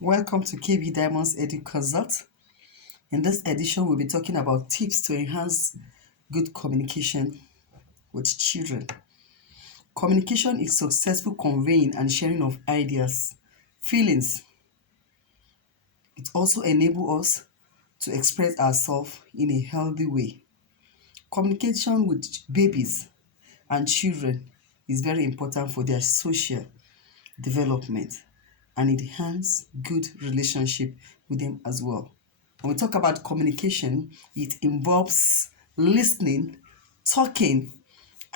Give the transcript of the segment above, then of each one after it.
Welcome to KB Diamonds Edu Consult. In this edition, we'll be talking about tips to enhance good communication with children. Communication is successful conveying and sharing of ideas, feelings. It also enables us to express ourselves in a healthy way. Communication with babies and children is very important for their social development and enhance good relationship with them as well. When we talk about communication, it involves listening, talking,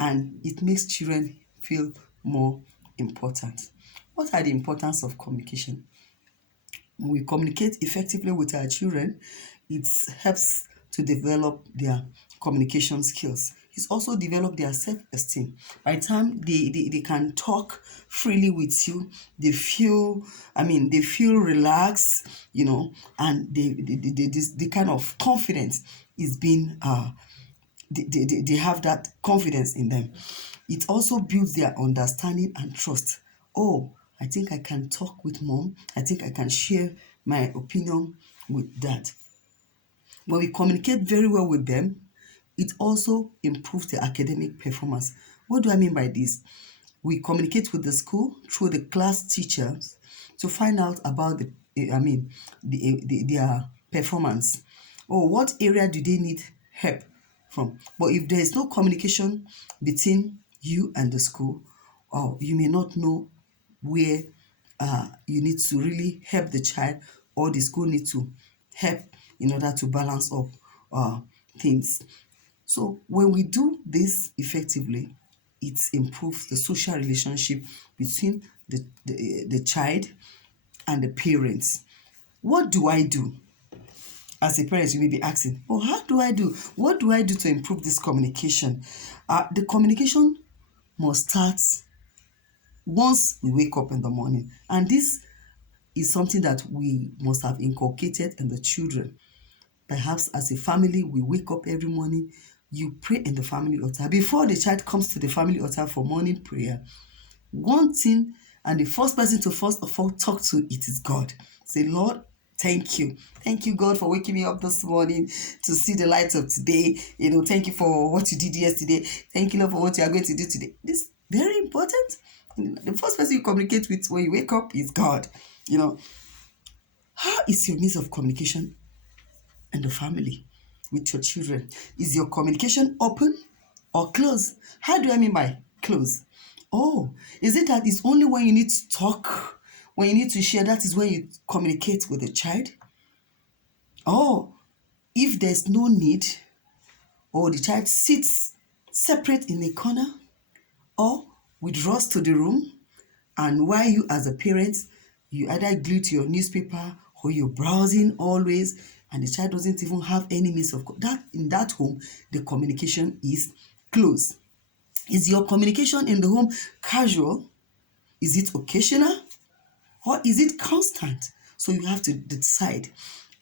and it makes children feel more important. What are the importance of communication? When we communicate effectively with our children, it helps to develop their communication skills. It's also develop their self-esteem. By the time they can talk freely with you, they feel relaxed, and the kind of confidence is being they have that confidence in them. It also builds their understanding and trust. Oh, I think I can talk with mom. I think I can share my opinion with dad. When we communicate very well with them, it also improves the academic performance. What do I mean by this? We communicate with the school through the class teachers to find out about their performance. Or what area do they need help from? But if there is no communication between you and the school, or you may not know where you need to really help the child, or the school need to help in order to balance up things. So when we do this effectively, it improves the social relationship between the child and the parents. What do I do? As a parent, you may be asking, oh, how do I do? What do I do to improve this communication? The communication must start once we wake up in the morning. And this is something that we must have inculcated in the children. Perhaps as a family, we wake up every morning, you pray in the family altar. Before the child comes to the family altar for morning prayer, one thing, and the first person to first of all talk to it is God. Say, Lord, thank you. Thank you, God, for waking me up this morning to see the light of today. Thank you for what you did yesterday. Thank you, Lord, for what you are going to do today. This is very important. The first person you communicate with when you wake up is God. How is your means of communication in the family with your children? Is your communication open or closed? How do I mean by close? Oh, is it that it's only when you need to talk, when you need to share, that is when you communicate with the child? Oh, if there's no need, or the child sits separate in a corner, or withdraws to the room, and while you as a parent, you either glue to your newspaper or you're browsing always, and the child doesn't even have any means of that. In that home, the communication is closed. Is your communication in the home casual? Is it occasional? Or is it constant? So you have to decide.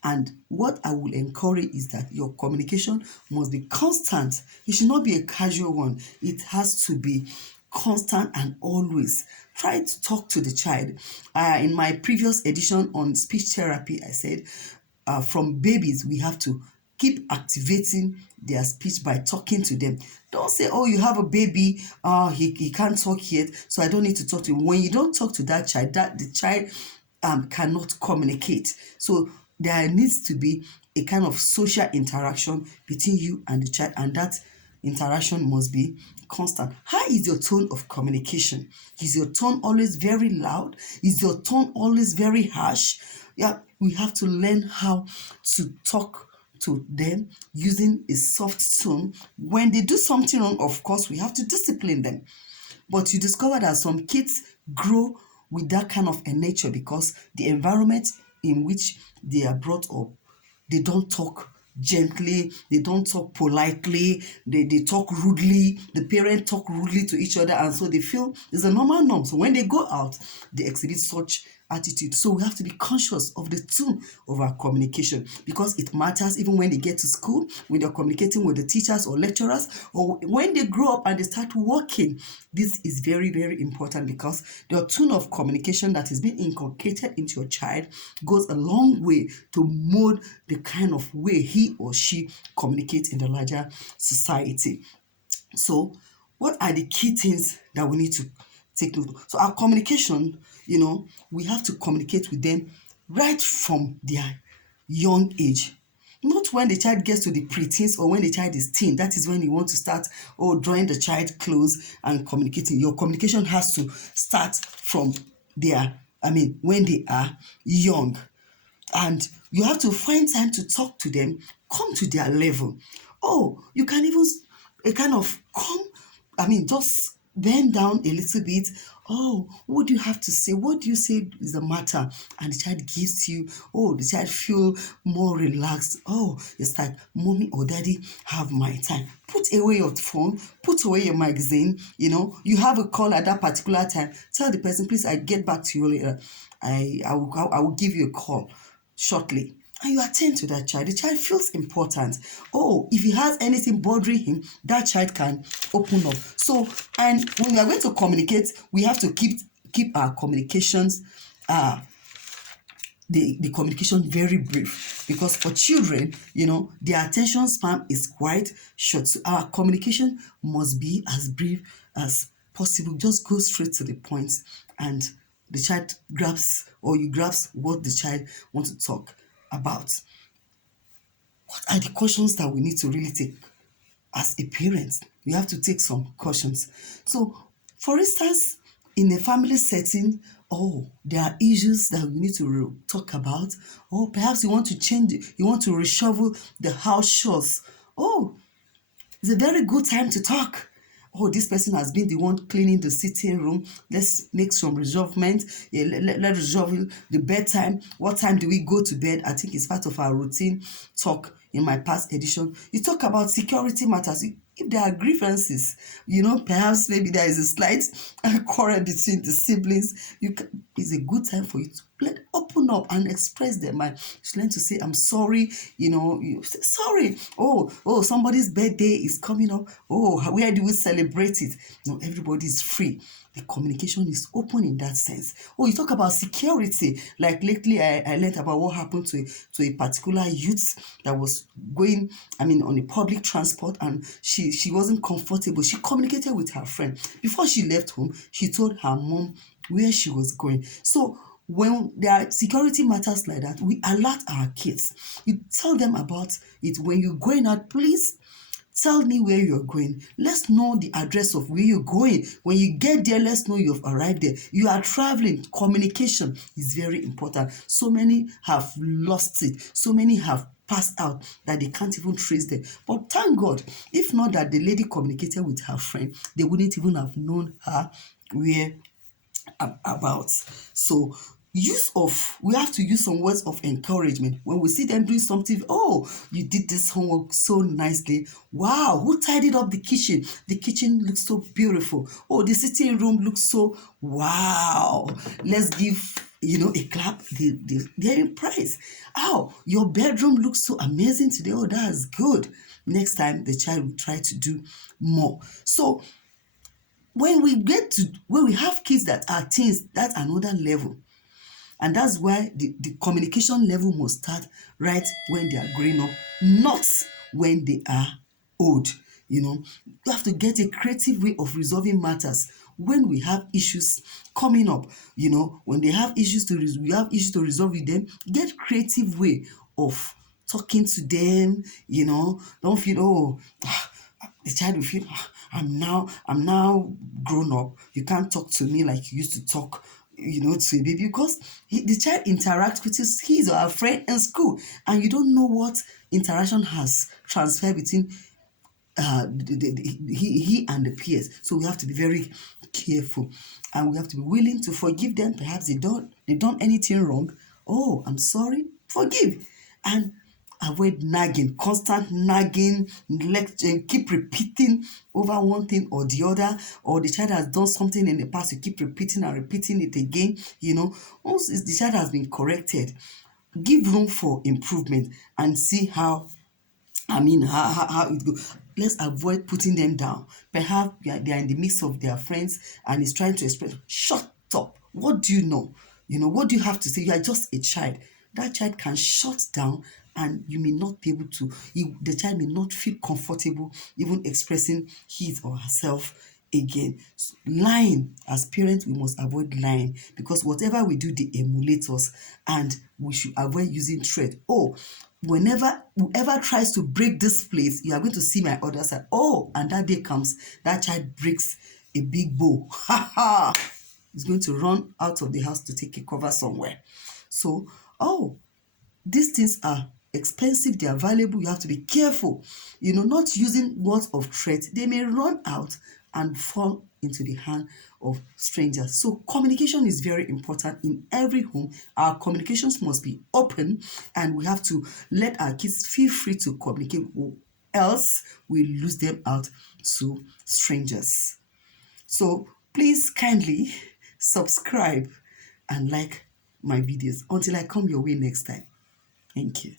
And what I will encourage is that your communication must be constant. It should not be a casual one. It has to be constant and always. Try to talk to the child. In my previous edition on speech therapy, I said from babies, we have to keep activating their speech by talking to them. Don't say, oh, you have a baby, he can't talk yet, so I don't need to talk to him. When you don't talk to that child, the child cannot communicate. So there needs to be a kind of social interaction between you and the child, and that interaction must be constant. How is your tone of communication? Is your tone always very loud? Is your tone always very harsh? Yeah, we have to learn how to talk to them using a soft tone. When they do something wrong, of course, we have to discipline them. But you discover that some kids grow with that kind of a nature because the environment in which they are brought up, they don't talk gently, they don't talk politely, they talk rudely, the parents talk rudely to each other, and so they feel it's a normal norm. So when they go out, they exhibit such attitude. So we have to be conscious of the tone of our communication, because it matters even when they get to school, when they're communicating with the teachers or lecturers, or when they grow up and they start working. This is very, very important, because the tone of communication that is being inculcated into your child goes a long way to mold the kind of way he or she communicates in the larger society. So, what are the key things that we need to take note of? So, our communication, we have to communicate with them right from their young age. Not when the child gets to the preteens or when the child is teen. That is when you want to start drawing the child close and communicating. Your communication has to start from when they are young. And you have to find time to talk to them, come to their level. You can even kind of just bend down a little bit. What do you have to say? What do you say is the matter? And the child gives you, the child feel more relaxed. It's like, mommy or daddy, have my time. Put away your phone, put away your magazine. You have a call at that particular time. Tell the person, please, I get back to you later. I will give you a call shortly. And you attend to that child. The child feels important. If he has anything bothering him, that child can open up. So, and when we are going to communicate, we have to keep our communications, the communication very brief, because for children, their attention span is quite short. So our communication must be as brief as possible. Just go straight to the point, and the child grabs, or you grasp what the child wants to talk about. What are the cautions that we need to really take as a parent? We have to take some cautions. So, for instance, in a family setting, there are issues that we need to talk about, or perhaps you want to reshovel the house chores. It's a very good time to talk. This person has been the one cleaning the sitting room. Let's make some resolvement. Let's resolve the bedtime. What time do we go to bed? I think it's part of our routine talk in my past edition. You talk about security matters. If there are grievances, perhaps maybe there is a slight quarrel between the siblings, it's a good time for you to open up and express their mind. Just learn to say, I'm sorry, you say sorry. Somebody's birthday is coming up. Where do we celebrate it? Everybody is free. The communication is open in that sense. You talk about security. Like lately, I learned about what happened to a particular youth that was going, on a public transport, and she wasn't comfortable. She communicated with her friend. Before she left home, she told her mom where she was going. So when there are security matters like that, we alert our kids. You tell them about it. When you're going out, please tell me where you're going. Let's know the address of where you're going. When you get there, let's know you've arrived there. You are traveling. Communication is very important. So many have lost it. So many have passed out that they can't even trace them. But thank God, if not that the lady communicated with her friend, they wouldn't even have known her where about. So we have to use some words of encouragement. When we see them doing something, you did this homework so nicely. Wow, who tidied up the kitchen? The kitchen looks so beautiful. The sitting room looks so wow. Let's give a clap. They're impressed. Your bedroom looks so amazing today. That's good. Next time the child will try to do more. So when we have kids that are teens, that's another level. And that's why the communication level must start right when they are growing up, not when they are old. You have to get a creative way of resolving matters when we have issues coming up. When they have issues we have issues to resolve with them, get creative way of talking to them. Don't feel, the child will feel, I'm now grown up. You can't talk to me like you used to talk, to a baby, because the child interacts with his or her friend in school, and you don't know what interaction has transferred between he and the peers. So we have to be very careful, and we have to be willing to forgive them. Perhaps they done anything wrong. I'm sorry, forgive. And avoid nagging, constant nagging, lecturing, keep repeating over one thing or the other, or the child has done something in the past, you keep repeating and repeating it again. Once the child has been corrected, give room for improvement and see how it goes. Let's avoid putting them down. Perhaps they are in the midst of their friends and is trying to express. Shut up. What do you know? What do you have to say? You are just a child. That child can shut down and you may not be able to, the child may not feel comfortable even expressing his or herself again. So, lying, as parents, we must avoid lying, because whatever we do, they emulate us, and we should avoid using threat. Oh, whenever whoever tries to break this place, you are going to see my other side. Oh, and that day comes, that child breaks a big bow. Ha ha! He's going to run out of the house to take a cover somewhere. So, these things are expensive, they are valuable, you have to be careful, not using words of threat. They may run out and fall into the hand of strangers. So communication is very important in every home. Our communications must be open, and we have to let our kids feel free to communicate, or else we lose them out to strangers. So please kindly subscribe and like my videos until I come your way next time. Thank you.